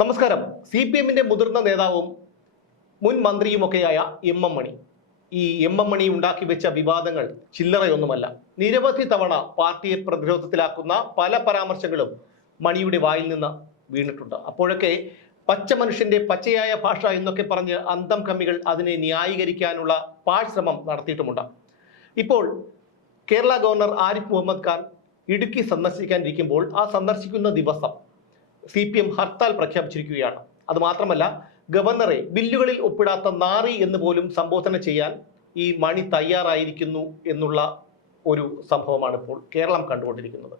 നമസ്കാരം. C P എമ്മിന്റെ മുതിർന്ന നേതാവും മുൻ മന്ത്രിയുമൊക്കെയായ എം എം മണി. ഈ എം എം മണി ഉണ്ടാക്കി വെച്ച വിവാദങ്ങൾ ചില്ലറയൊന്നുമല്ല. നിരവധി തവണ പാർട്ടിയെ പ്രതിരോധത്തിലാക്കുന്ന പല പരാമർശങ്ങളും മണിയുടെ വായിൽ നിന്ന് വീണിട്ടുണ്ട്. അപ്പോഴൊക്കെ പച്ച മനുഷ്യന്റെ പച്ചയായ ഭാഷ എന്നൊക്കെ പറഞ്ഞ് അന്തം കമ്മികൾ അതിനെ ന്യായീകരിക്കാനുള്ള പാഴ്ശ്രമം നടത്തിയിട്ടുമുണ്ട്. ഇപ്പോൾ കേരള ഗവർണർ ആരിഫ് മുഹമ്മദ് ഖാൻ ഇടുക്കി സന്ദർശിക്കാനിരിക്കുമ്പോൾ ആ സന്ദർശിക്കുന്ന ദിവസം സി പി എം ഹർത്താൽ പ്രഖ്യാപിച്ചിരിക്കുകയാണ്. അതുമാത്രമല്ല ഗവർണറെ ബില്ലുകളിൽ ഒപ്പിടാത്ത നാറി എന്ന് പോലും സംബോധന ചെയ്യാൻ ഈ മണി തയ്യാറായിരിക്കുന്നു എന്നുള്ള ഒരു സംഭവമാണ് ഇപ്പോൾ കേരളം കണ്ടുകൊണ്ടിരിക്കുന്നത്.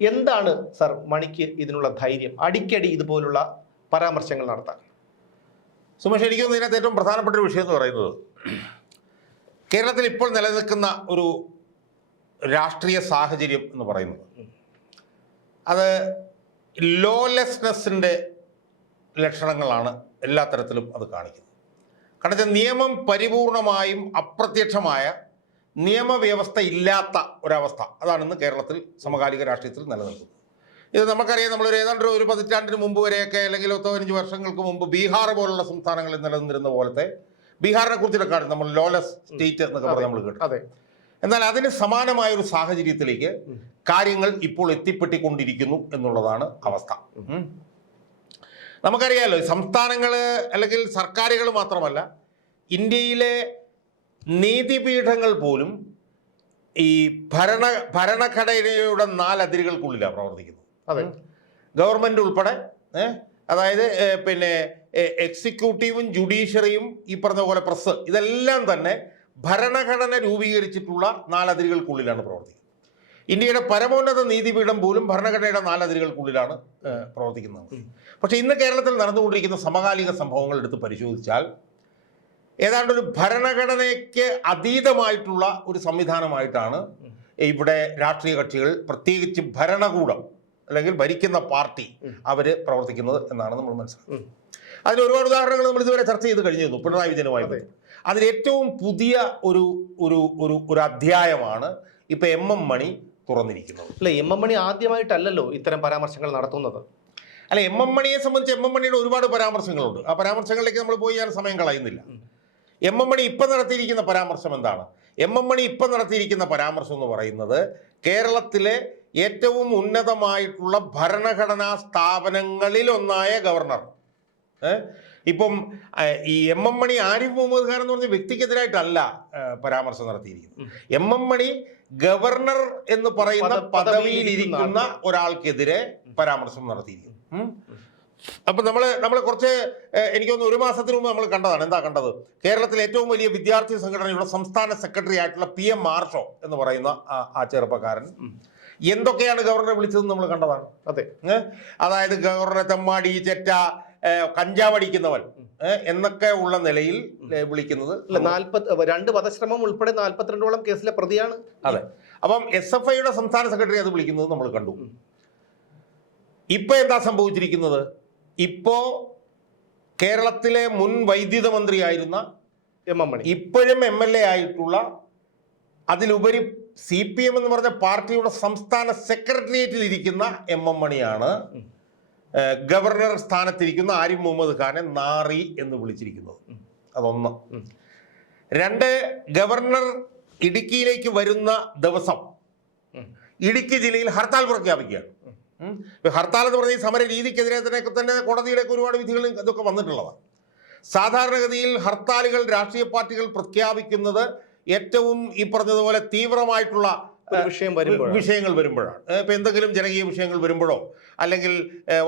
എന്താണ് സർ മണിക്ക് ഇതിനുള്ള ധൈര്യം? അടിക്കടി ഇതുപോലുള്ള പരാമർശങ്ങൾ നടത്താൻ. സുമേഷ് എനിക്ക് ഇതിനകത്ത് ഏറ്റവും പ്രധാനപ്പെട്ട ഒരു വിഷയം എന്ന് പറയുന്നത് കേരളത്തിൽ ഇപ്പോൾ നിലനിൽക്കുന്ന ഒരു രാഷ്ട്രീയ സാഹചര്യം എന്ന് പറയുന്നത്. അത് ലോലെസ്നെസ്സിന്റെ ലക്ഷണങ്ങളാണ് എല്ലാ തരത്തിലും അത് കാണിക്കുന്നത്. കാരണം വെച്ചാൽ നിയമം പരിപൂർണമായും അപ്രത്യക്ഷമായ നിയമവ്യവസ്ഥ ഇല്ലാത്ത ഒരവസ്ഥ അതാണിന്ന് കേരളത്തിൽ സമകാലിക രാഷ്ട്രീയത്തിൽ നിലനിൽക്കുന്നത്. ഇത് നമുക്കറിയാം നമ്മളൊരു ഏതാണ്ട് ഒരു പതിറ്റാണ്ടിന് മുമ്പ് വരെയൊക്കെ അല്ലെങ്കിൽ പത്തോ വർഷങ്ങൾക്ക് മുമ്പ് ബീഹാർ പോലുള്ള സംസ്ഥാനങ്ങളിൽ നിലനിന്നിരുന്ന പോലത്തെ ബീഹാറിനെ കുറിച്ചിട്ടൊക്കെ നമ്മൾ ലോലെസ് സ്റ്റേറ്റ് എന്നൊക്കെ പറഞ്ഞ് നമ്മൾ കേട്ടു അതെ. എന്നാൽ അതിന് സമാനമായ ഒരു സാഹചര്യത്തിലേക്ക് കാര്യങ്ങൾ ഇപ്പോൾ എത്തിപ്പെട്ടിക്കൊണ്ടിരിക്കുന്നു എന്നുള്ളതാണ് അവസ്ഥ. നമുക്കറിയാമല്ലോ നമുക്കറിയാലോ സംസ്ഥാനങ്ങൾ അല്ലെങ്കിൽ സർക്കാരുകൾ മാത്രമല്ല ഇന്ത്യയിലെ നീതിപീഠങ്ങൾ പോലും ഈ ഭരണ ഭരണഘടനയുടെ നാലതിരുകൾക്കുള്ളിലാണ് പ്രവർത്തിക്കുന്നത്. അതെ. ഗവൺമെന്റ് ഉൾപ്പെടെ അതായത് പിന്നെ എക്സിക്യൂട്ടീവും ജുഡീഷ്യറിയും ഈ പറഞ്ഞ പോലെ പ്രസ് ഇതെല്ലാം തന്നെ ഭരണഘടന രൂപീകരിച്ചിട്ടുള്ള നാലതിരുകൾക്കുള്ളിലാണ് പ്രവർത്തിക്കുന്നത്. ഇന്ത്യയുടെ പരമോന്നത നീതിപീഠം പോലും ഭരണഘടനയുടെ നാലതിരുകൾക്കുള്ളിലാണ് പ്രവർത്തിക്കുന്നത്. പക്ഷേ ഇന്ന് കേരളത്തിൽ നടന്നുകൊണ്ടിരിക്കുന്ന സമകാലിക സംഭവങ്ങൾ എടുത്ത് പരിശോധിച്ചാൽ ഏതാണ്ട് ഒരു ഭരണഘടനയ്ക്ക് അതീതമായിട്ടുള്ള ഒരു സംവിധാനമായിട്ടാണ് ഇവിടെ രാഷ്ട്രീയ കക്ഷികൾ പ്രത്യേകിച്ച് ഭരണകൂടം അല്ലെങ്കിൽ ഭരിക്കുന്ന പാർട്ടി അവർ പ്രവർത്തിക്കുന്നത് എന്നാണ് നമ്മൾ മനസ്സിലാക്കുന്നത്. അതിന് ഒരുപാട് ഉദാഹരണങ്ങൾ നമ്മൾ ഇതുവരെ ചർച്ച ചെയ്ത് കഴിഞ്ഞിരുന്നു പിണറായി വിജയനുമായി അതെ. അതിൽ ഏറ്റവും പുതിയ ഒരു ഒരു ഒരു ഒരു അധ്യായമാണ് ഇപ്പൊ എം എം മണി തുറന്നിരിക്കുന്നത്. അല്ല എം എം മണി ആദ്യമായിട്ടല്ലല്ലോ ഇത്തരം പരാമർശങ്ങൾ നടത്തുന്നത്. അല്ല എം എം മണിയെ സംബന്ധിച്ച് എം എം മണിയുടെ ഒരുപാട് പരാമർശങ്ങളുണ്ട്. ആ പരാമർശങ്ങളിലേക്ക് നമ്മൾ പോയി ഞാൻ സമയം കളയുന്നില്ല. എം എം മണി ഇപ്പം നടത്തിയിരിക്കുന്ന പരാമർശം എന്താണ്? എം എം മണി ഇപ്പം നടത്തിയിരിക്കുന്ന പരാമർശം എന്ന് പറയുന്നത് കേരളത്തിലെ ഏറ്റവും ഉന്നതമായിട്ടുള്ള ഭരണഘടനാ സ്ഥാപനങ്ങളിലൊന്നായ ഗവർണർ? ഇപ്പം ഈ എം എം മണി ആരിഫ് മുഹമ്മദ് ഖാൻ എന്ന് പറഞ്ഞ വ്യക്തിക്കെതിരായിട്ടല്ല പരാമർശം നടത്തിയിരിക്കുന്നത്. എം എം മണി ഗവർണർ എന്ന് പറയുന്ന പദ- പദവിയിലിരിക്കുന്ന ഒരാൾക്കെതിരെ പരാമർശം നടത്തിയിരിക്കുന്നു. അപ്പൊ നമ്മൾ നമ്മൾ കുറച്ച് എനിക്കൊന്ന് എനിക്ക് തോന്നുന്നു ഒരു മാസത്തിന് മുമ്പ് നമ്മൾ കണ്ടതാണ്. എന്താ കണ്ടത്? കേരളത്തിലെ ഏറ്റവും വലിയ വിദ്യാർത്ഥി സംഘടനയുടെ സംസ്ഥാന സെക്രട്ടറി ആയിട്ടുള്ള പി എം മാർഷോ എന്ന് പറയുന്ന ആ ചെറുപ്പക്കാരൻ. എന്തൊക്കെയാണ് ഗവർണറെ വിളിച്ചതെന്ന് നമ്മൾ കണ്ടതാണ്. അതെ. അതായത് ഗവർണറെ തെമ്മാടി ചെറ്റ കഞ്ചാവടിക്കുന്നവൻ. എന്നൊക്കെ ഉള്ള നിലയിൽ വിളിക്കുന്നത് രണ്ട് വധശ്രമം ഉൾപ്പെടെ നാൽപ്പത്തിരണ്ടോളം കേസിലെ പ്രതിയാണ്. അതെ. അപ്പം എസ് എഫ് ഐയുടെ സംസ്ഥാന സെക്രട്ടറി അത് വിളിക്കുന്നത് നമ്മൾ കണ്ടു. ഇപ്പൊ എന്താ സംഭവിച്ചിരിക്കുന്നത്? ഇപ്പോ കേരളത്തിലെ മുൻ വൈദ്യുത മന്ത്രിയായിരുന്ന എം എം മണി. ഇപ്പോഴും എം എൽ എ ആയിട്ടുള്ള അതിലുപരി സി പി എം എന്ന് പറഞ്ഞ പാർട്ടിയുടെ സംസ്ഥാന സെക്രട്ടേറിയറ്റിൽ ഇരിക്കുന്ന എം എം മണിയാണ് ഗവർണർ സ്ഥാനത്തിരിക്കുന്ന ആരിഫ് മുഹമ്മദ് ഖാനെ നാറി എന്ന് വിളിച്ചിരിക്കുന്നത്. അതൊന്ന്. രണ്ട് ഗവർണർ ഇടുക്കിയിലേക്ക് വരുന്ന ദിവസം ഇടുക്കി ജില്ലയിൽ ഹർത്താൽ പ്രഖ്യാപിക്കുകയാണ്. ഹർത്താൽ എന്ന് പറഞ്ഞ ഈ സമര രീതിക്കെതിരെ തന്നെ തന്നെ കോടതിയിലേക്ക് ഒരുപാട് വിധികൾ ഇതൊക്കെ വന്നിട്ടുള്ളതാണ് സാധാരണഗതിയിൽ ഹർത്താലുകൾ രാഷ്ട്രീയ പാർട്ടികൾ പ്രഖ്യാപിക്കുന്നത് ഏറ്റവും ഈ പറഞ്ഞതുപോലെ തീവ്രമായിട്ടുള്ള വിഷയം വരുമ്പോൾ വിഷയങ്ങൾ വരുമ്പോഴാണ്. ഇപ്പൊ എന്തെങ്കിലും ജനകീയ വിഷയങ്ങൾ വരുമ്പോഴോ അല്ലെങ്കിൽ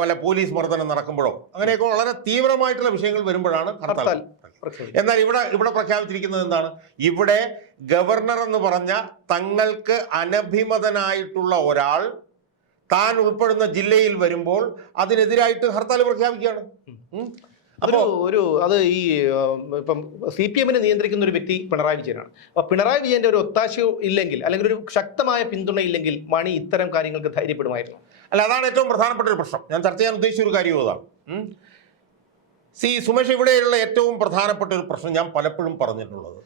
വല്ല പോലീസ് മർദ്ദനം നടക്കുമ്പോഴോ അങ്ങനെയൊക്കെ വളരെ തീവ്രമായിട്ടുള്ള വിഷയങ്ങൾ വരുമ്പോഴാണ് ഹർത്താൽ. എന്നാൽ ഇവിടെ ഇവിടെ പ്രഖ്യാപിച്ചിരിക്കുന്നത് എന്താണ്? ഇവിടെ ഗവർണർ എന്ന് പറഞ്ഞ തങ്ങൾക്ക് അനഭിമതനായിട്ടുള്ള ഒരാൾ താൻ ഉൾപ്പെടുന്ന ജില്ലയിൽ വരുമ്പോൾ അതിനെതിരായിട്ട് ഹർത്താൽ പ്രഖ്യാപിക്കുകയാണ്. ഉം. ഒരു അത് ഈ ഇപ്പം സി പി എമ്മിനെ നിയന്ത്രിക്കുന്ന ഒരു വ്യക്തി പിണറായി വിജയനാണ്. അപ്പൊ പിണറായി വിജയന്റെ ഒരു ഒത്താശ ഇല്ലെങ്കിൽ അല്ലെങ്കിൽ ഒരു ശക്തമായ പിന്തുണ ഇല്ലെങ്കിൽ മണി ഇത്തരം കാര്യങ്ങൾക്ക് ധൈര്യപ്പെടുമായിരുന്നു. അല്ല അതാണ് ഏറ്റവും പ്രധാനപ്പെട്ട ഒരു പ്രശ്നം. ഞാൻ ചർച്ച ചെയ്യാൻ ഉദ്ദേശിച്ച ഒരു കാര്യവും അതാണ് സി സുമേഷ് ഇവിടെയുള്ള ഏറ്റവും പ്രധാനപ്പെട്ട ഒരു പ്രശ്നം ഞാൻ പലപ്പോഴും പറഞ്ഞിട്ടുള്ളത്.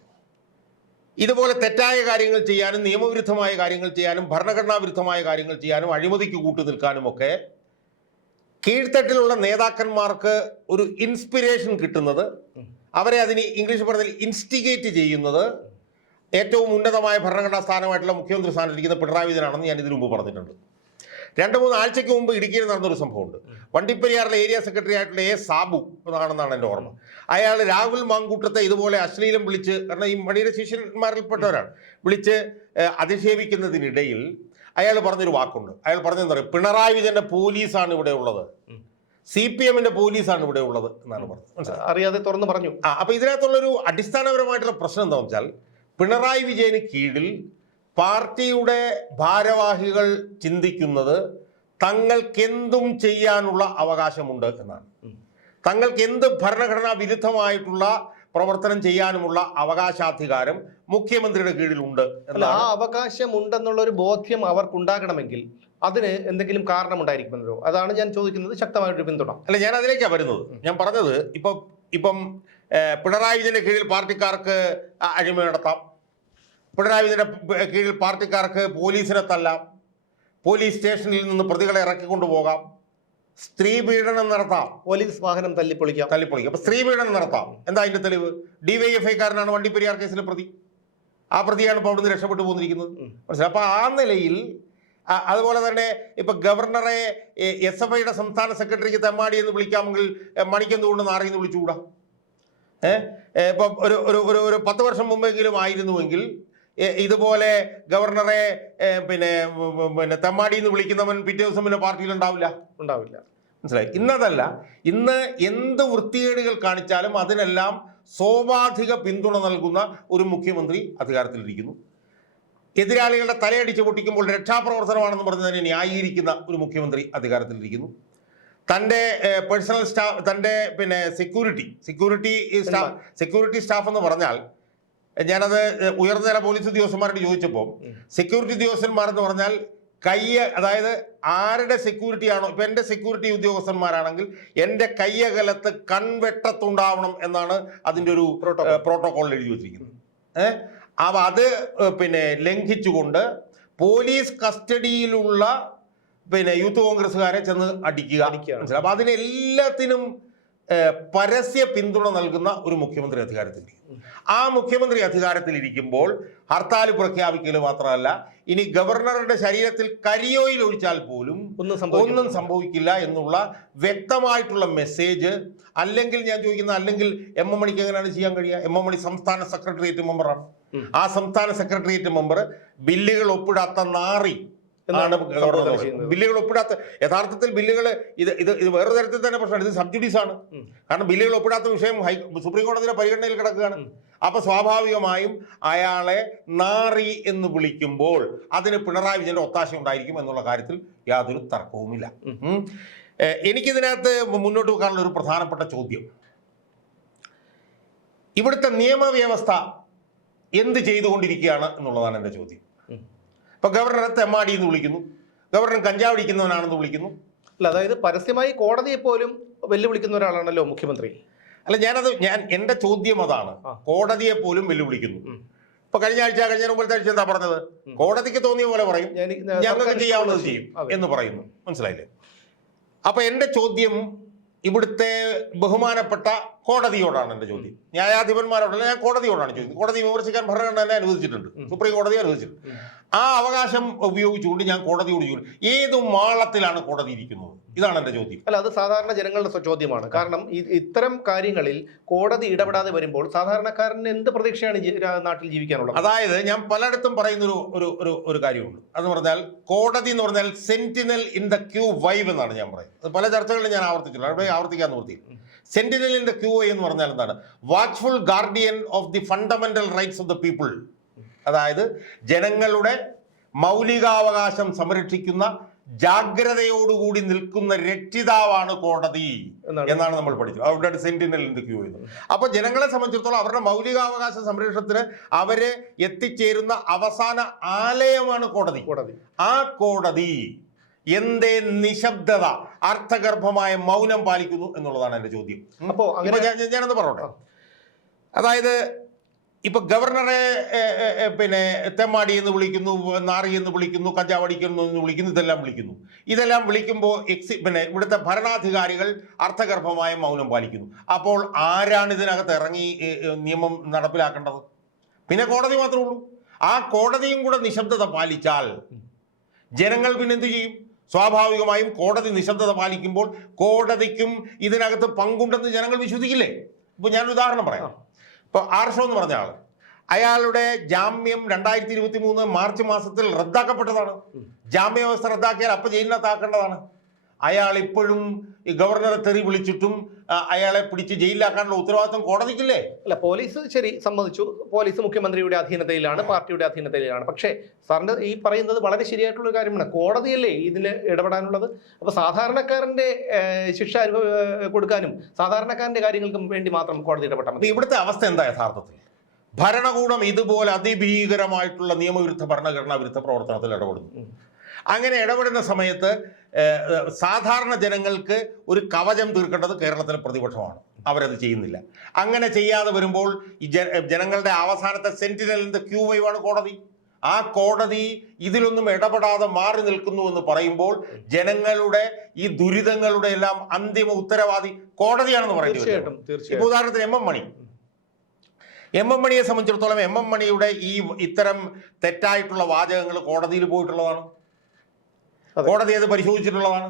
ഇതുപോലെ തെറ്റായ കാര്യങ്ങൾ ചെയ്യാനും നിയമവിരുദ്ധമായ കാര്യങ്ങൾ ചെയ്യാനും ഭരണഘടനാ വിരുദ്ധമായ കാര്യങ്ങൾ ചെയ്യാനും അഴിമതിക്ക് കൂട്ടു നിൽക്കാനും ഒക്കെ കീഴ്ത്തട്ടിലുള്ള നേതാക്കന്മാർക്ക് ഒരു ഇൻസ്പിരേഷൻ കിട്ടുന്നത് അവരെ അതിന് ഇംഗ്ലീഷ് പറഞ്ഞാൽ ഇൻസ്റ്റിഗേറ്റ് ചെയ്യുന്നത് ഏറ്റവും ഉന്നതമായ ഭരണഘടനാ സ്ഥാനമായിട്ടുള്ള മുഖ്യമന്ത്രി സ്ഥാനത്തിരിക്കുന്ന പിണറായി വിജയനാണെന്ന് ഞാൻ ഇതിനു മുമ്പ് പറഞ്ഞിട്ടുണ്ട്. രണ്ട് മൂന്ന് ആഴ്ചയ്ക്ക് മുമ്പ് ഇടുക്കിയിൽ നടന്നൊരു സംഭവമുണ്ട്. വണ്ടിപ്പെരിയാറിലെ ഏരിയ സെക്രട്ടറി ആയിട്ടുള്ള എ സാബു എന്നാണെന്നാണ് എന്റെ ഓർമ്മ. അയാൾ രാഹുൽ മാങ്കൂട്ടത്തെ ഇതുപോലെ അശ്ലീലം വിളിച്ച് കാരണം ഈ മണിയുടെ ശിഷ്യന്മാരിൽപ്പെട്ടവരാണ് വിളിച്ച് അധിക്ഷേപിക്കുന്നതിനിടയിൽ അയാൾ പറഞ്ഞൊരു വാക്കുണ്ട്. അയാൾ പറഞ്ഞെന്താ പറയുക പിണറായി വിജയന്റെ പോലീസാണ് ഇവിടെ ഉള്ളത്. സി പി എമ്മിന്റെ പോലീസാണ് ഇവിടെ ഉള്ളത് എന്നാണ് പറഞ്ഞത്. അറിയാതെ തുറന്ന് പറഞ്ഞു. ആ അപ്പൊ ഇതിനകത്തുള്ളൊരു അടിസ്ഥാനപരമായിട്ടുള്ള പ്രശ്നം എന്താ വെച്ചാൽ പിണറായി വിജയന് കീഴിൽ പാർട്ടിയുടെ ഭാരവാഹികൾ ചിന്തിക്കുന്നത് തങ്ങൾക്കെന്തും ചെയ്യാനുള്ള അവകാശമുണ്ട് എന്നാണ്. തങ്ങൾക്ക് എന്ത് ഭരണഘടനാ വിരുദ്ധമായിട്ടുള്ള പ്രവർത്തനം ചെയ്യാനുമുള്ള അവകാശാധികാരം മുഖ്യമന്ത്രിയുടെ കീഴിലുണ്ട് ആ അവകാശം ഉണ്ടെന്നുള്ള ഒരു ബോധ്യം അവർക്കുണ്ടാകണമെങ്കിൽ അതിന് എന്തെങ്കിലും കാരണമുണ്ടായിരിക്കുമല്ലോ അതാണ് ഞാൻ ചോദിക്കുന്നത് ശക്തമായിട്ടൊരു പിന്തുണ. അല്ല ഞാൻ അതിലേക്കാണ് വരുന്നത്. ഞാൻ പറഞ്ഞത് ഇപ്പം ഇപ്പം പിണറായി വിജയന്റെ കീഴിൽ പാർട്ടിക്കാർക്ക് അഴിമതി നടത്താം. പിണറായി വിജയന്റെ കീഴിൽ പാർട്ടിക്കാർക്ക് പോലീസിനെ തല്ലാം. പോലീസ് സ്റ്റേഷനിൽ നിന്ന് പ്രതികളെ ഇറക്കിക്കൊണ്ടു പോകാം സ്ത്രീ പീഡനം നടത്താം. പോലീസ് വാഹനം തല്ലിപ്പൊളിക്കാം. തല്ലിപ്പൊളിക്കാം. അപ്പൊ സ്ത്രീ പീഡനം നടത്താം. എന്താ അതിന്റെ തെളിവ്? ഡിവൈഎഫ്ഐക്കാരനാണ് വണ്ടിപ്പെരിയാർ കേസിലെ പ്രതി. ആ പ്രതിയാണ് ഇപ്പോൾ അവിടുന്ന് രക്ഷപ്പെട്ടു പോന്നിരിക്കുന്നത്. മനസ്സിലായി? അപ്പൊ ആ നിലയിൽ അതുപോലെ തന്നെ ഇപ്പൊ ഗവർണറെ എസ് എഫ് ഐയുടെ സംസ്ഥാന സെക്രട്ടറിക്ക് തെമ്മാടി എന്ന് വിളിക്കാമെങ്കിൽ മണിക്കെന്ന് മണിക്കെന്തുകൊണ്ട് നാറി എന്ന് വിളിച്ചുകൂടാ? ഏഹ് ഇപ്പൊ ഒരു ഒരു ഒരു പത്ത് വർഷം മുമ്പെങ്കിലും ആയിരുന്നുവെങ്കിൽ ഇതുപോലെ ഗവർണറെ പിന്നെ പിന്നെ തെമ്മാടി എന്ന് വിളിക്കുന്നവൻ പിറ്റേ ദിവസം പിന്നെ പാർട്ടിയിൽ ഉണ്ടാവില്ല. ഉണ്ടാവില്ല. മനസ്സിലായി? ഇന്നതല്ല. ഇന്ന് എന്ത് വൃത്തികേടുകൾ കാണിച്ചാലും അതിനെല്ലാം സോപാധിക പിന്തുണ നൽകുന്ന ഒരു മുഖ്യമന്ത്രി അധികാരത്തിലിരിക്കുന്നു. എതിരാളികളുടെ തലയടിച്ച് പൊട്ടിക്കുമ്പോൾ രക്ഷാപ്രവർത്തനമാണെന്ന് പറഞ്ഞതിനെ ന്യായീകരിക്കുന്ന ഒരു മുഖ്യമന്ത്രി അധികാരത്തിലിരിക്കുന്നു. തന്റെ പേഴ്സണൽ സ്റ്റാഫ് തന്റെ പിന്നെ security security staff security staff എന്ന് പറഞ്ഞാൽ ഞാനത് ഉയർന്ന പോലീസ് ഉദ്യോഗസ്ഥന്മാരോട് ചോദിച്ചപ്പോൾ സെക്യൂരിറ്റി ഉദ്യോഗസ്ഥന്മാർ എന്ന് പറഞ്ഞാൽ കയ്യ അതായത് ആരുടെ സെക്യൂരിറ്റി ആണോ ഇപ്പം എന്റെ സെക്യൂരിറ്റി ഉദ്യോഗസ്ഥന്മാരാണെങ്കിൽ എന്റെ കയ്യകലത്ത് കൺവെട്ടത്തുണ്ടാവണം എന്നാണ് അതിന്റെ ഒരു. പ്രോട്ടോകോളിൽ എഴുതി വെച്ചിരിക്കുന്നത്. ഏഹ് അപ്പം അത് പിന്നെ ലംഘിച്ചുകൊണ്ട് പോലീസ് കസ്റ്റഡിയിലുള്ള പിന്നെ യൂത്ത് കോൺഗ്രസ്സുകാരെ ചെന്ന് അടിക്കുക. അടിക്കുകയാണ്. അപ്പം അതിനെല്ലാത്തിനും പരസ്യ പിന്തുണ നൽകുന്ന ഒരു മുഖ്യമന്ത്രി അധികാരത്തിൽ ആ മുഖ്യമന്ത്രി അധികാരത്തിലിരിക്കുമ്പോൾ ഹർത്താൽ പ്രഖ്യാപിക്കൽ മാത്രമല്ല ഇനി ഗവർണറുടെ ശരീരത്തിൽ കരിയോയിൽ ഒഴിച്ചാൽ പോലും ഒന്നും സംഭവിക്കില്ല. ഒന്നും സംഭവിക്കില്ല എന്നുള്ള വ്യക്തമായിട്ടുള്ള മെസ്സേജ് അല്ലെങ്കിൽ ഞാൻ ചോദിക്കുന്ന അല്ലെങ്കിൽ എം എം മണിക്ക് എങ്ങനെയാണ് ചെയ്യാൻ കഴിയുക? എം എം മണി സംസ്ഥാന സെക്രട്ടേറിയറ്റ് മെമ്പറാണ്. ആ സംസ്ഥാന സെക്രട്ടേറിയറ്റ് മെമ്പർ ബില്ലുകൾ ഒപ്പിടാത്ത നാറി എന്നാണ്. ബില്ലുകൾ ഒപ്പിടാത്ത യഥാർത്ഥത്തിൽ ബില്ലുകൾ ഇത് ഇത് ഇത് വേറൊരു തരത്തിൽ തന്നെ പ്രശ്നമാണ് ഇത് സബ്സിഡീസ് ആണ്. കാരണം ബില്ലുകൾ ഒപ്പിടാത്ത വിഷയം ഹൈ സുപ്രീം കോടതിയുടെ പരിഗണനയിൽ കിടക്കുകയാണ്. അപ്പോൾ അപ്പൊ സ്വാഭാവികമായും അയാളെ നാറി എന്ന് വിളിക്കുമ്പോൾ അതിന് പിണറായി വിജയന്റെ ഒത്താശ ഉണ്ടായിരിക്കും എന്നുള്ള കാര്യത്തിൽ യാതൊരു തർക്കവുമില്ല. എനിക്കിതിനകത്ത് മുന്നോട്ട് വെക്കാനുള്ള ഒരു പ്രധാനപ്പെട്ട ചോദ്യം. ഇവിടുത്തെ നിയമവ്യവസ്ഥ എന്ത് ചെയ്തുകൊണ്ടിരിക്കുകയാണ് എന്നുള്ളതാണ് എന്റെ ചോദ്യം. ഇപ്പൊ ഗവർണറെ തെമ്മാടി എന്ന് വിളിക്കുന്നു. ഗവർണർ കഞ്ചാവടിക്കുന്നവനാണെന്ന് വിളിക്കുന്നു. അല്ല അതായത് പരസ്യമായി കോടതിയെ പോലും വെല്ലുവിളിക്കുന്ന ഒരാളാണല്ലോ മുഖ്യമന്ത്രി. അല്ല ഞാനത് ഞാൻ എന്റെ ചോദ്യം അതാണ്. കോടതിയെ പോലും വെല്ലുവിളിക്കുന്നു. ഇപ്പൊ കഴിഞ്ഞ ആഴ്ച കഴിഞ്ഞ മുമ്പത്തെ ആഴ്ച എന്താ പറഞ്ഞത്. കോടതിക്ക് തോന്നിയ പോലെ പറയും. ഞങ്ങൾക്ക് ചെയ്യാവുന്നത് ചെയ്യും എന്ന് പറയുന്നു. മനസ്സിലായില്ലേ? അപ്പൊ എന്റെ ചോദ്യം ഇവിടുത്തെ ബഹുമാനപ്പെട്ട കോടതിയോടാണ് എന്റെ ചോദ്യം. ന്യായാധിപന്മാരോടല്ല ഞാൻ കോടതിയോടാണ് ചോദ്യം കോടതി വിമർശിക്കാൻ ഭരണഘടന തന്നെ അനുവദിച്ചിട്ടുണ്ട്. സുപ്രീം കോടതി അനുവദിച്ചിട്ടുണ്ട്. ആ അവകാശം ഉപയോഗിച്ചുകൊണ്ട് ഞാൻ കോടതിയോട് ചോദിച്ചു ഏത് മാളത്തിലാണ് കോടതി ഇരിക്കുന്നത്? ഇതാണ് എന്റെ ചോദ്യം. അല്ല അത് സാധാരണ ജനങ്ങളുടെ ചോദ്യമാണ്. കാരണം ഇത്തരം കാര്യങ്ങളിൽ കോടതി ഇടപെടാതെ വരുമ്പോൾ സാധാരണക്കാരന് എന്ത് പ്രതീക്ഷയാണ് നാട്ടിൽ ജീവിക്കാനുള്ളത്? അതായത് ഞാൻ പലയിടത്തും പറയുന്ന ഒരു ഒരു ഒരു ഒരു കാര്യമുണ്ട്. അതെന്ന് പറഞ്ഞാൽ കോടതി എന്ന് പറഞ്ഞാൽ sentinel in the qui vive എന്നാണ് ഞാൻ പറയുന്നത്. പല ചർച്ചകളിലും ഞാൻ ആവർത്തിച്ചിട്ടുണ്ട്. അവിടെ ആവർത്തിക്കാൻ നിർത്തി sentinel in the qui vive എന്ന് പറഞ്ഞാൽ എന്താണ്? Watchful guardian of the fundamental rights of the people അതായത് ജനങ്ങളുടെ മൗലികാവകാശം സംരക്ഷിക്കുന്ന ജാഗ്രതയോടുകൂടി നിൽക്കുന്ന രക്ഷിതാവാണ് കോടതി എന്നാണ്. നമ്മൾ പഠിച്ചത്. അവിടെ സെന്റിനൽ ക്യൂ എന്ന്. അപ്പൊ ജനങ്ങളെ സംബന്ധിച്ചിടത്തോളം അവരുടെ മൗലികാവകാശ സംരക്ഷണത്തിന് അവരെ എത്തിച്ചേരുന്ന അവസാന ആലയമാണ് കോടതി. കോടതി. ആ കോടതി എന്തേ നിശബ്ദത അർത്ഥഗർഭമായ മൗനം പാലിക്കുന്നു എന്നുള്ളതാണ് എന്റെ ചോദ്യം. അപ്പോൾ ഞാനൊന്ന് പറഞ്ഞോട്ടെ? അതായത് ഇപ്പൊ ഗവർണറെ പിന്നെ തെമ്മാടി എന്ന് വിളിക്കുന്നു നാറി എന്ന് വിളിക്കുന്നു കഞ്ചാവടിക്കുന്നു എന്ന് വിളിക്കുന്നു ഇതെല്ലാം വിളിക്കുന്നു. ഇതെല്ലാം വിളിക്കുമ്പോൾ എക്സി പിന്നെ ഇവിടുത്തെ ഭരണാധികാരികൾ അർത്ഥഗർഭമായ മൗനം പാലിക്കുന്നു. അപ്പോൾ ആരാണ് ഇതിനകത്ത് ഇറങ്ങി നിയമം നടപ്പിലാക്കേണ്ടത്? പിന്നെ കോടതി മാത്രമേ ഉള്ളൂ. ആ കോടതിയും കൂടെ നിശബ്ദത പാലിച്ചാൽ ജനങ്ങൾ പിന്നെന്ത് ചെയ്യും? സ്വാഭാവികമായും കോടതി നിശബ്ദത പാലിക്കുമ്പോൾ കോടതിക്കും ഇതിനകത്ത് പങ്കുണ്ടെന്ന് ജനങ്ങൾ വിശ്വസിക്കില്ലേ? ഇപ്പൊ ഞാനൊരു ഉദാഹരണം പറയാം. ഇപ്പൊ ആർഷോ എന്ന് പറഞ്ഞ ആൾ. അയാളുടെ ജാമ്യം രണ്ടായിരത്തി ഇരുപത്തി മൂന്ന് മാർച്ച് മാസത്തിൽ റദ്ദാക്കപ്പെട്ടതാണ്. ജാമ്യ വ്യവസ്ഥ റദ്ദാക്കിയാൽ അപ്പൊ ജയിലിനകത്താക്കേണ്ടതാണ്. അയാൾ ഇപ്പോഴും ഈ ഗവർണറെ തെറി വിളിച്ചിട്ടും അയാളെ പിടിച്ച് ജയിലിലാക്കാനുള്ള ഉത്തരവാദിത്വം കോടതിക്കില്ലേ? അല്ല പോലീസ് ശരി സമ്മതിച്ചു. പോലീസ് മുഖ്യമന്ത്രിയുടെ അധീനതയിലാണ് പാർട്ടിയുടെ അധീനതയിലാണ്. പക്ഷേ സാറിന്റെ ഈ പറയുന്നത് വളരെ ശരിയായിട്ടുള്ള ഒരു കാര്യമാണ്. കോടതിയല്ലേ ഇതിൽ ഇടപെടാനുള്ളത്? അപ്പോൾ സാധാരണക്കാരന്റെ ശിക്ഷ കൊടുക്കാനും സാധാരണക്കാരന്റെ കാര്യങ്ങൾക്കും വേണ്ടി മാത്രം കോടതി ഇടപെട്ടാൽ മതി. ഇവിടുത്തെ അവസ്ഥ എന്താ യഥാർത്ഥത്തിൽ? ഭരണകൂടം ഇതുപോലെ അതിഭീകരമായിട്ടുള്ള നിയമവിരുദ്ധ ഭരണഘടനാ വിരുദ്ധ പ്രവർത്തനത്തിൽ ഇടപെടുന്നു. അങ്ങനെ ഇടപെടുന്ന സമയത്ത് സാധാരണ ജനങ്ങൾക്ക് ഒരു കവചം തീർക്കേണ്ടത് കേരളത്തിലെ പ്രതിപക്ഷമാണ്. അവരത് ചെയ്യുന്നില്ല. അങ്ങനെ ചെയ്യാതെ വരുമ്പോൾ ഈ ജനങ്ങളുടെ അവസാനത്തെ സെന്റിനലിന്റെ ക്യൂ വൈവാണ് കോടതി. ആ കോടതി ഇതിലൊന്നും ഇടപെടാതെ മാറി നിൽക്കുന്നു എന്ന് പറയുമ്പോൾ ജനങ്ങളുടെ ഈ ദുരിതങ്ങളുടെ എല്ലാം അന്തിമ ഉത്തരവാദി കോടതിയാണെന്ന് പറയുന്നത് തീർച്ചയായിട്ടും. ഇപ്പൊ ഉദാഹരണത്തിന് M M Mani. M M മണിയെ സംബന്ധിച്ചിടത്തോളം എം എം മണിയുടെ ഈ ഇത്തരം തെറ്റായിട്ടുള്ള വാചകങ്ങൾ കോടതിയിൽ പോയിട്ടുള്ളതാണ്. കോടതി അത് പരിശോധിച്ചിട്ടുള്ളതാണ്.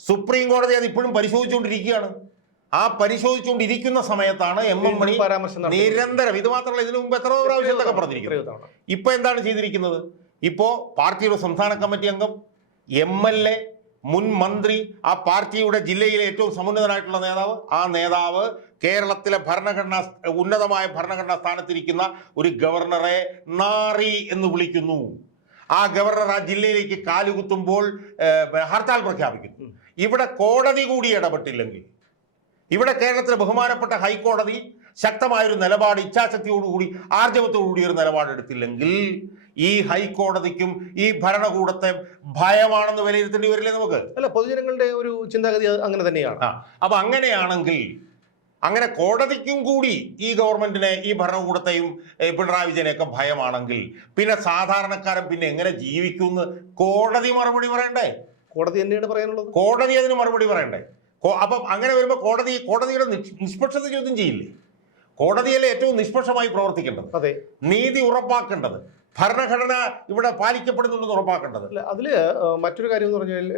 സുപ്രീം കോടതി അത് ഇപ്പോഴും പരിശോധിച്ചുകൊണ്ടിരിക്കുകയാണ്. ആ പരിശോധിച്ചുകൊണ്ടിരിക്കുന്ന സമയത്താണ് എം എം മണി. നിരന്തരം ഇത് മാത്രമല്ല ഇതിനു മുമ്പ് എത്ര പ്രാവശ്യം എന്തൊക്കെ പറഞ്ഞിരിക്കുന്നത് ഇപ്പൊ എന്താണ് ചെയ്തിരിക്കുന്നത്? ഇപ്പോ പാർട്ടിയുടെ സംസ്ഥാന കമ്മിറ്റി അംഗം എം എൽ എ മുൻ മന്ത്രി ആ പാർട്ടിയുടെ ജില്ലയിലെ ഏറ്റവും സമുന്നതനായിട്ടുള്ള നേതാവ് ആ നേതാവ് കേരളത്തിലെ ഭരണഘടനാ ഉന്നതമായ ഭരണഘടനാ സ്ഥാനത്തിരിക്കുന്ന ഒരു ഗവർണറെ നാറി എന്ന് വിളിക്കുന്നു. ആ ഗവർണർ ആ ജില്ലയിലേക്ക് കാലുകുത്തുമ്പോൾ ഹർത്താൽ പ്രഖ്യാപിക്കുന്നു. ഇവിടെ കോടതി കൂടി ഇടപെട്ടില്ലെങ്കിൽ ഇവിടെ കേരളത്തിലെ ബഹുമാനപ്പെട്ട ഹൈക്കോടതി ശക്തമായൊരു നിലപാട് ഇച്ഛാശക്തിയോടുകൂടി ആർജവത്തോടുകൂടി ഒരു നിലപാടെടുത്തില്ലെങ്കിൽ ഈ ഹൈക്കോടതിക്കും ഈ ഭരണകൂടത്തെ ഭയമാണെന്ന് വിലയിരുത്തേണ്ടി വരില്ലേ നമുക്ക്? അല്ല പൊതുജനങ്ങളുടെ ഒരു ചിന്താഗതി അങ്ങനെ തന്നെയാണ്. അപ്പൊ അങ്ങനെയാണെങ്കിൽ അങ്ങനെ കോടതിക്കും കൂടി ഈ ഗവൺമെന്റിനെ ഈ ഭരണകൂടത്തെയും പിണറായി വിജയനെയൊക്കെ ഭയമാണെങ്കിൽ പിന്നെ സാധാരണക്കാരൻ പിന്നെ എങ്ങനെ ജീവിക്കുമെന്ന് കോടതി മറുപടി പറയണ്ടേ? കോടതി തന്നെയാണ് പറയാനുള്ളത്? കോടതി അതിന് മറുപടി പറയണ്ടേ? അപ്പം അങ്ങനെ വരുമ്പോൾ കോടതി കോടതിയുടെ നിഷ്- നിഷ്പക്ഷത ചോദ്യം ചെയ്യില്ലേ? കോടതിയല്ലേ ഏറ്റവും നിഷ്പക്ഷമായി പ്രവർത്തിക്കേണ്ടത്? അതെ. നീതി ഉറപ്പാക്കേണ്ടത്. ഭരണഘടന ഇവിടെ പാലിക്കപ്പെടുന്നുണ്ടെന്ന് ഉറപ്പാക്കേണ്ടത്. അല്ല അതിൽ മറ്റൊരു കാര്യം എന്ന് പറഞ്ഞാൽ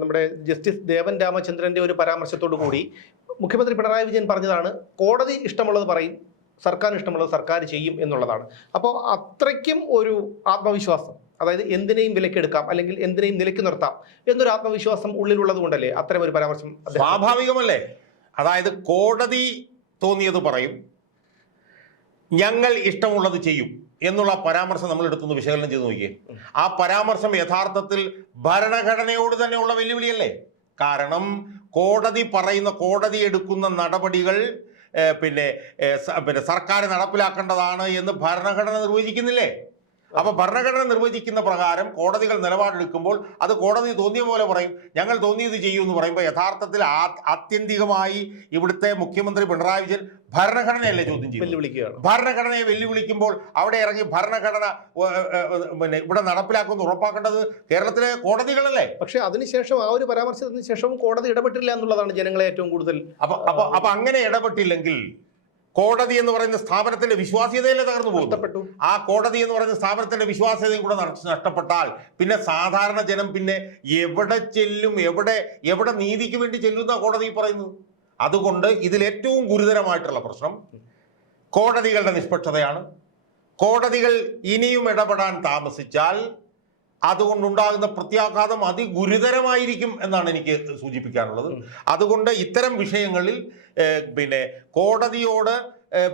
നമ്മുടെ ജസ്റ്റിസ് ദേവൻ രാമചന്ദ്രന്റെ ഒരു പരാമർശത്തോടു കൂടി മുഖ്യമന്ത്രി പിണറായി വിജയൻ പറഞ്ഞതാണ് കോടതി ഇഷ്ടമുള്ളത് പറയും സർക്കാർ ഇഷ്ടമുള്ളത് സർക്കാർ ചെയ്യും എന്നുള്ളതാണ്. അപ്പോൾ അത്രയ്ക്കും ഒരു ആത്മവിശ്വാസം അതായത് എന്തിനേയും വിലക്കെടുക്കാം അല്ലെങ്കിൽ എന്തിനേയും നിലയ്ക്ക് നിർത്താം എന്നൊരു ആത്മവിശ്വാസം ഉള്ളിലുള്ളത് കൊണ്ടല്ലേ അത്തരം ഒരു പരാമർശം സ്വാഭാവികമല്ലേ? അതായത് കോടതി തോന്നിയത് പറയും ഞങ്ങൾ ഇഷ്ടമുള്ളത് ചെയ്യും എന്നുള്ള പരാമർശം നമ്മൾ എടുത്തൊന്ന് വിശകലനം ചെയ്ത് നോക്കിയേ. ആ പരാമർശം യഥാർത്ഥത്തിൽ ഭരണഘടനയോട് തന്നെയുള്ള വെല്ലുവിളിയല്ലേ? കാരണം കോടതി പറയുന്ന കോടതി എടുക്കുന്ന നടപടികൾ പിന്നെ പിന്നെ സർക്കാർ നടപ്പിലാക്കേണ്ടതാണ് എന്ന് ഭരണഘടന നിർവചിക്കുന്നില്ലേ? അപ്പൊ ഭരണഘടന നിർവചിക്കുന്ന പ്രകാരം കോടതികൾ നിലപാടെടുക്കുമ്പോൾ അത് കോടതി തോന്നിയ പോലെ പറയും. ഞങ്ങൾ തോന്നിയത് ചെയ്യൂ എന്ന് പറയുമ്പോൾ യഥാർത്ഥത്തിൽ ആത്യന്തികമായി ഇവിടുത്തെ മുഖ്യമന്ത്രി പിണറായി വിജയൻ ഭരണഘടനയല്ലേ ചോദ്യം ചെയ്യും വെല്ലുവിളിക്കുകയാണ്. ഭരണഘടനയെ വെല്ലുവിളിക്കുമ്പോൾ അവിടെ ഇറങ്ങി ഭരണഘടന പിന്നെ ഇവിടെ നടപ്പിലാക്കുമെന്ന് ഉറപ്പാക്കേണ്ടത് കേരളത്തിലെ കോടതികളല്ലേ? പക്ഷെ അതിനുശേഷം ആ ഒരു പരാമർശത്തിന് ശേഷവും കോടതി ഇടപെട്ടില്ല എന്നുള്ളതാണ് ജനങ്ങളെ ഏറ്റവും കൂടുതൽ അപ്പൊ അപ്പൊ അപ്പൊ അങ്ങനെ ഇടപെട്ടില്ലെങ്കിൽ കോടതി എന്ന് പറയുന്ന സ്ഥാപനത്തിന്റെ വിശ്വാസ്യതയിലെ തകർന്നു പോകുന്നു ആ കോടതി എന്ന് പറയുന്ന സ്ഥാപനത്തിന്റെ വിശ്വാസ്യതയും കൂടെ നഷ്ട- നഷ്ടപ്പെട്ടാൽ പിന്നെ സാധാരണ ജനം പിന്നെ എവിടെ ചെല്ലും എവിടെ എവിടെ നീതിക്ക് വേണ്ടി ചെല്ലുന്ന കോടതി പറയുന്നു അതുകൊണ്ട് ഇതിൽ ഏറ്റവും ഗുരുതരമായിട്ടുള്ള പ്രശ്നം കോടതികളുടെ നിഷ്പക്ഷതയാണ്. കോടതികൾ ഇനിയും ഇടപെടാൻ താമസിച്ചാൽ അതുകൊണ്ടുണ്ടാകുന്ന പ്രത്യാഘാതം അതിഗുരുതരമായിരിക്കും എന്നാണ് എനിക്ക് സൂചിപ്പിക്കാനുള്ളത്. അതുകൊണ്ട് ഇത്തരം വിഷയങ്ങളിൽ പിന്നെ കോടതിയോട്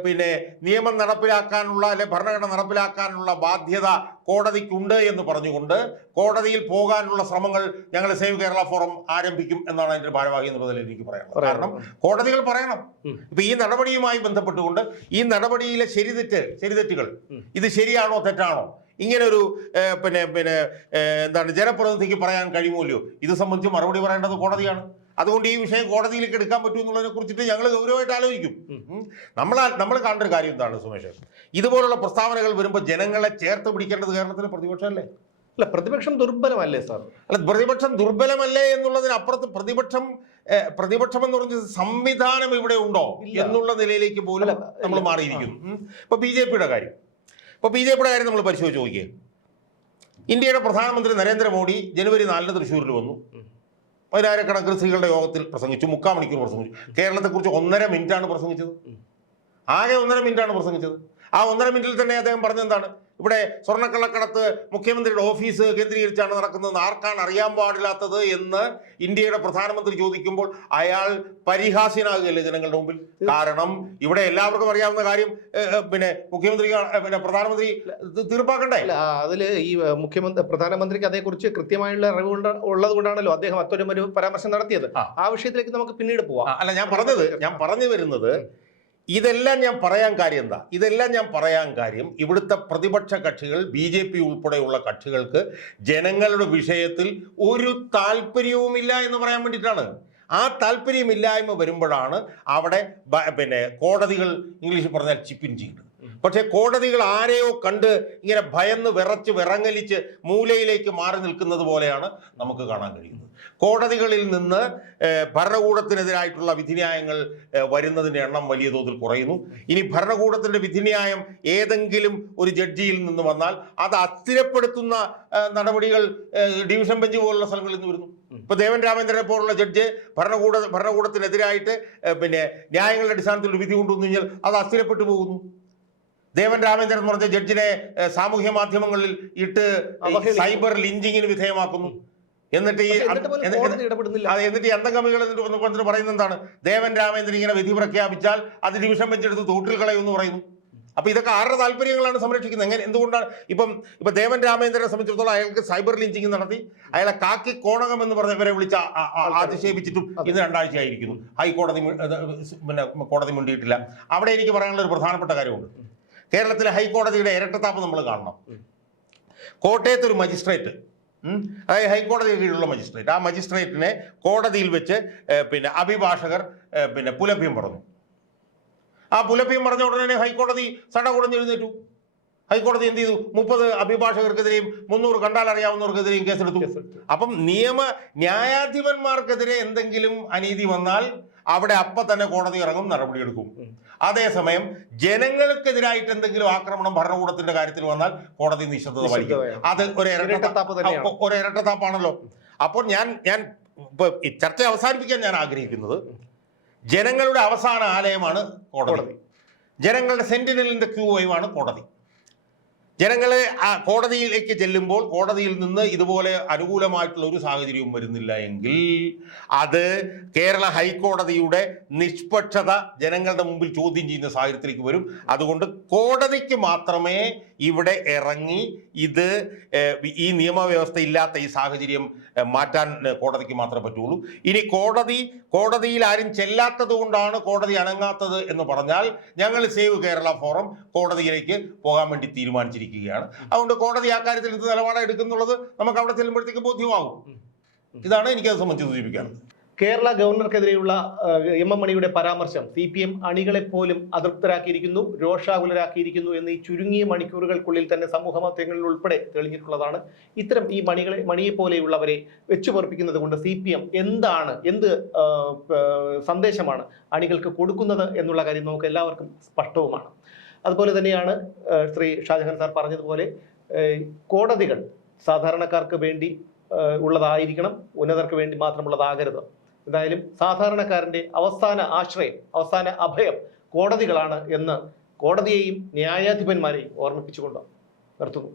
പിന്നെ നിയമം നടപ്പിലാക്കാനുള്ള അല്ലെ ഭരണഘടന നടപ്പിലാക്കാനുള്ള ബാധ്യത കോടതിക്കുണ്ട് എന്ന് പറഞ്ഞുകൊണ്ട് കോടതിയിൽ പോകാനുള്ള ശ്രമങ്ങൾ ഞങ്ങൾ സേവ് കേരള ഫോറം ആരംഭിക്കും എന്നാണ് അതിന്റെ ഭാരവാഹി എന്നുള്ളതിൽ എനിക്ക് പറയാനുള്ളത്. കാരണം കോടതികൾ പറയണം. ഇപ്പൊ ഈ നടപടിയുമായി ബന്ധപ്പെട്ടുകൊണ്ട് ഈ നടപടിയിലെ ശരിതെറ്റ് ശരിതെറ്റുകൾ ഇത് ശരിയാണോ തെറ്റാണോ? ഇങ്ങനെ ഒരു പിന്നെ പിന്നെ എന്താണ് ജനപ്രതിനിധിക്ക് പറയാൻ കഴിയുമല്ലോ? ഇത് സംബന്ധിച്ച് മറുപടി പറയേണ്ടത് കോടതിയാണ്. അതുകൊണ്ട് ഈ വിഷയം കോടതിയിലേക്ക് എടുക്കാൻ പറ്റും എന്നുള്ളതിനെ കുറിച്ചിട്ട് ഞങ്ങൾ ഗൗരവമായിട്ട് ആലോചിക്കും. നമ്മൾ നമ്മൾ കാണേണ്ട ഒരു കാര്യം എന്താണ് സുമേഷ്? ഇതുപോലുള്ള പ്രസ്താവനകൾ വരുമ്പോൾ ജനങ്ങളെ ചേർത്ത് പിടിക്കേണ്ടത് കേരളത്തിലെ പ്രതിപക്ഷമല്ലേ? അല്ല പ്രതിപക്ഷം ദുർബലമല്ലേ സാർ? അല്ല പ്രതിപക്ഷം ദുർബലമല്ലേ എന്നുള്ളതിനപ്പുറത്ത് പ്രതിപക്ഷം പ്രതിപക്ഷം എന്ന് പറഞ്ഞത് സംവിധാനം ഇവിടെ ഉണ്ടോ എന്നുള്ള നിലയിലേക്ക് പോലും നമ്മൾ മാറിയിരിക്കുന്നു. ഇപ്പൊ ബി ജെ പിയുടെ കാര്യം. ഇപ്പൊ ബി ജെ പിയുടെ കാര്യം നമ്മൾ പരിശോധിച്ച് നോക്കിയേ. ഇന്ത്യയുടെ പ്രധാനമന്ത്രി നരേന്ദ്രമോദി ജനുവരി നാലിന് തൃശ്ശൂരിൽ വന്നു. പതിനായിരക്കണക്കിന് സ്ത്രീകളുടെ യോഗത്തിൽ പ്രസംഗിച്ചു. മുക്കാൽ മണിക്കൂർ പ്രസംഗിച്ചു. കേരളത്തെക്കുറിച്ച് ഒന്നര മിനിറ്റാണ് പ്രസംഗിച്ചത്. ആകെ ഒന്നര മിനിറ്റാണ് പ്രസംഗിച്ചത്. ആ ഒന്നര മിനിറ്റിൽ തന്നെ അദ്ദേഹം പറഞ്ഞെന്താണ് ഇവിടെ സ്വർണക്കള്ളക്കടത്ത് മുഖ്യമന്ത്രിയുടെ ഓഫീസ് കേന്ദ്രീകരിച്ചാണ് നടക്കുന്നത്. ആർക്കാണ് അറിയാൻ പാടില്ലാത്തത് എന്ന് ഇന്ത്യയുടെ പ്രധാനമന്ത്രി ചോദിക്കുമ്പോൾ അയാൾ പരിഹാസ്യനാകുകയല്ലേ ജനങ്ങളുടെ മുമ്പിൽ? കാരണം ഇവിടെ എല്ലാവർക്കും അറിയാവുന്ന കാര്യം പിന്നെ മുഖ്യമന്ത്രി പിന്നെ പ്രധാനമന്ത്രി തീർപ്പാക്കണ്ടേ? അതിൽ അതിൽ ഈ മുഖ്യമന്ത്രി പ്രധാനമന്ത്രിക്ക് അതേക്കുറിച്ച് കൃത്യമായുള്ള അറിവ് ഉള്ളത് കൊണ്ടാണല്ലോ അദ്ദേഹം അത്തരം ഒരു പരാമർശം നടത്തിയത്. ആ. വിഷയത്തിലേക്ക് നമുക്ക് പിന്നീട് പോവാം. അല്ല ഞാൻ പറഞ്ഞത് ഞാൻ പറഞ്ഞു വരുന്നത് ഇതെല്ലാം ഞാൻ പറയാൻ കാര്യം എന്താ? ഇതെല്ലാം ഞാൻ പറയാൻ കാര്യം ഇവിടുത്തെ പ്രതിപക്ഷ കക്ഷികൾ ബി ജെ പി ഉൾപ്പെടെയുള്ള കക്ഷികൾക്ക് ജനങ്ങളുടെ വിഷയത്തിൽ ഒരു താല്പര്യവുമില്ല എന്ന് പറയാൻ വേണ്ടിയിട്ടാണ്. ആ താല്പര്യമില്ലായ്മ വരുമ്പോഴാണ് അവിടെ പിന്നെ കോടതികൾ ഇംഗ്ലീഷിൽ പറഞ്ഞാൽ ചിപ്പിൻ ചെയ്യുന്നത് പക്ഷേ കോടതികൾ ആരെയോ കണ്ട് ഇങ്ങനെ ഭയന്ന് വിറച്ച് വിറങ്ങലിച്ച് മൂലയിലേക്ക് മാറി നിൽക്കുന്നത് പോലെയാണ് നമുക്ക് കാണാൻ കഴിയുന്നത്. കോടതികളിൽ നിന്ന് ഭരണകൂടത്തിനെതിരായിട്ടുള്ള വിധിന്യായങ്ങൾ വരുന്നതിന്റെ എണ്ണം വലിയ തോതിൽ കുറയുന്നു. ഇനി ഭരണകൂടത്തിന്റെ വിധിന്യായം ഏതെങ്കിലും ഒരു ജഡ്ജിയിൽ നിന്ന് വന്നാൽ അത് അസ്ഥിരപ്പെടുത്തുന്ന നടപടികൾ ഡിവിഷൻ ബെഞ്ച് പോലുള്ള സ്ഥലങ്ങളിൽ നിന്ന് വരുന്നു. ഇപ്പൊ ദേവൻ രാമേന്ദ്രനെ പോലുള്ള ജഡ്ജ് ഭരണകൂട ഭരണകൂടത്തിനെതിരായിട്ട് പിന്നെ ന്യായങ്ങളുടെ അടിസ്ഥാനത്തിൽ ഒരു വിധി കൊണ്ടുവന്നു കഴിഞ്ഞാൽ അത് അസ്ഥിരപ്പെട്ടു പോകുന്നു. ദേവൻ രാമേന്ദ്രൻ എന്ന് പറഞ്ഞ ജഡ്ജിനെ സാമൂഹ്യ മാധ്യമങ്ങളിൽ ഇട്ട് സൈബർ ലിഞ്ചിങ്ങിന് വിധേയമാക്കുന്നു. എന്നിട്ട് ഈ എന്നിട്ട് ഈ അന്തംഗമികൾ എന്നിട്ട് പറയുന്ന പറയുന്നത് എന്താണ്? ദേവൻ രാമേന്ദ്രൻ ഇങ്ങനെ വിധി പ്രഖ്യാപിച്ചാൽ അത് ഡിവിഷൻ ബെഞ്ച് എടുത്ത് തോട്ടിൽ കളയുമെന്ന് പറയുന്നു. അപ്പൊ ഇതൊക്കെ ആരുടെ താല്പര്യങ്ങളാണ് സംരക്ഷിക്കുന്നത്? എങ്ങനെ എന്തുകൊണ്ടാണ് ഇപ്പം ഇപ്പൊ ദേവൻ രാമേന്ദ്രനെ സംബന്ധിച്ചിടത്തോളം അയാൾക്ക് സൈബർ ലിഞ്ചിങ് നടത്തി. അയാളെ കാക്കി കോണകം എന്ന് പറഞ്ഞവരെ വിളിച്ച് വിളിച്ച ആ- ഇത് രണ്ടാഴ്ച ആയിരിക്കുന്നു ഹൈക്കോടതി പിന്നെ കോടതി മുണ്ടിയിട്ടില്ല. അവിടെ എനിക്ക് പറയാനുള്ള ഒരു പ്രധാനപ്പെട്ട കാര്യമുണ്ട്. കേരളത്തിലെ ഹൈക്കോടതിയുടെ ഇരട്ടത്താപ്പ് നമ്മൾ കാണണം. കോട്ടയത്ത് ഒരു മജിസ്ട്രേറ്റ്. അതായത് ഹൈക്കോടതിയുടെ കീഴിലുള്ള മജിസ്ട്രേറ്റ്. ആ മജിസ്ട്രേറ്റിനെ കോടതിയിൽ വെച്ച് പിന്നെ അഭിഭാഷകർ പിന്നെ പുലഭ്യം പറഞ്ഞു. ആ പുലഭ്യം പറഞ്ഞ ഉടനെ ഹൈക്കോടതി സട സടകുടഞ്ഞെഴുന്നേറ്റു. ഹൈക്കോടതി എന്ത് ചെയ്തു? മുപ്പത് അഭിഭാഷകർക്കെതിരെയും മുന്നൂറ് കണ്ടാൽ അറിയാവുന്നവർക്കെതിരെയും കേസെടുത്തു. അപ്പം നിയമ ന്യായാധിപന്മാർക്കെതിരെ എന്തെങ്കിലും അനീതി വന്നാൽ അവിടെ അപ്പൊ തന്നെ കോടതി ഇറങ്ങും നടപടിയെടുക്കും എടുക്കും. അതേസമയം ജനങ്ങൾക്കെതിരായിട്ട് എന്തെങ്കിലും ആക്രമണം ഭരണകൂടത്തിന്റെ കാര്യത്തിൽ വന്നാൽ കോടതി നിശബ്ദത പാലിക്കും. അത് ഒരു ഇരട്ടത്താപ്പ് ഒരു ഇരട്ടത്താപ്പാണല്ലോ അപ്പോൾ ഞാൻ ഞാൻ ചർച്ച അവസാനിപ്പിക്കാൻ ഞാൻ ആഗ്രഹിക്കുന്നത് ജനങ്ങളുടെ അവസാന ആലയമാണ് കോടതി. കോടതി. ജനങ്ങളുടെ സെന്റിനലിന്റെ ക്യൂ വൈവാണ് കോടതി. ജനങ്ങളെ കോടതിയിലേക്ക് ചെല്ലുമ്പോൾ കോടതിയിൽ നിന്ന് ഇതുപോലെ അനുകൂലമായിട്ടുള്ള ഒരു സാഹചര്യവും വരുന്നില്ല എങ്കിൽ അത് കേരള ഹൈക്കോടതിയുടെ നിഷ്പക്ഷത ജനങ്ങളുടെ മുമ്പിൽ ചോദ്യം ചെയ്യുന്ന സാഹചര്യത്തിലേക്ക് വരും. അതുകൊണ്ട് കോടതിക്ക് മാത്രമേ ഇവിടെ ഇറങ്ങി ഇത് ഈ നിയമവ്യവസ്ഥ ഇല്ലാത്ത ഈ സാഹചര്യം മാറ്റാൻ കോടതിക്ക് മാത്രമേ പറ്റുള്ളൂ. ഇനി കോടതി കോടതിയിൽ ആരും ചെല്ലാത്തത് കൊണ്ടാണ് കോടതി അനങ്ങാത്തത് എന്ന് പറഞ്ഞാൽ ഞങ്ങൾ സേവ് കേരള ഫോറം കോടതിയിലേക്ക് പോകാൻ വേണ്ടി തീരുമാനിച്ചിരിക്കുകയാണ്. അതുകൊണ്ട് കോടതി ആ കാര്യത്തിൽ എന്ത് നിലപാടാണ് എടുക്കുന്നുള്ളത് നമുക്ക് അവിടെ ചെല്ലുമ്പോഴത്തേക്ക് ബോധ്യമാകും. ഇതാണ് എനിക്കത് സംബന്ധിച്ച് സൂചിപ്പിക്കാനുള്ളത്. കേരള ഗവർണർക്കെതിരെയുള്ള എം എം മണിയുടെ പരാമർശം സി പി എം അണികളെ പോലും അതൃപ്തരാക്കിയിരിക്കുന്നു രോഷാകുലരാക്കിയിരിക്കുന്നു എന്ന് ഈ ചുരുങ്ങിയ മണിക്കൂറുകൾക്കുള്ളിൽ തന്നെ സമൂഹ മാധ്യമങ്ങളിൽ ഉൾപ്പെടെ തെളിഞ്ഞിട്ടുള്ളതാണ്. ഇത്തരം ഈ മണികളെ മണിയെ പോലെയുള്ളവരെ വെച്ചു പൊറപ്പിക്കുന്നത് കൊണ്ട് സി പി എം എന്താണ് എന്ത് സന്ദേശമാണ് അണികൾക്ക് കൊടുക്കുന്നത് എന്നുള്ള കാര്യം നമുക്ക് എല്ലാവർക്കും സ്പഷ്ടവുമാണ്. അതുപോലെ തന്നെയാണ് ശ്രീ ഷാജഹാൻ സാർ പറഞ്ഞതുപോലെ കോടതികൾ സാധാരണക്കാർക്ക് വേണ്ടി ഉള്ളതായിരിക്കണം ഉന്നതർക്ക് വേണ്ടി മാത്രമുള്ളതാകരുത്. എന്തായാലും സാധാരണക്കാരന്റെ അവസാന ആശ്രയം അവസാന അഭയം കോടതികളാണ് എന്ന് കോടതിയെയും ന്യായാധിപന്മാരെയും ഓർമ്മിപ്പിച്ചുകൊണ്ട് നിർത്തുന്നു.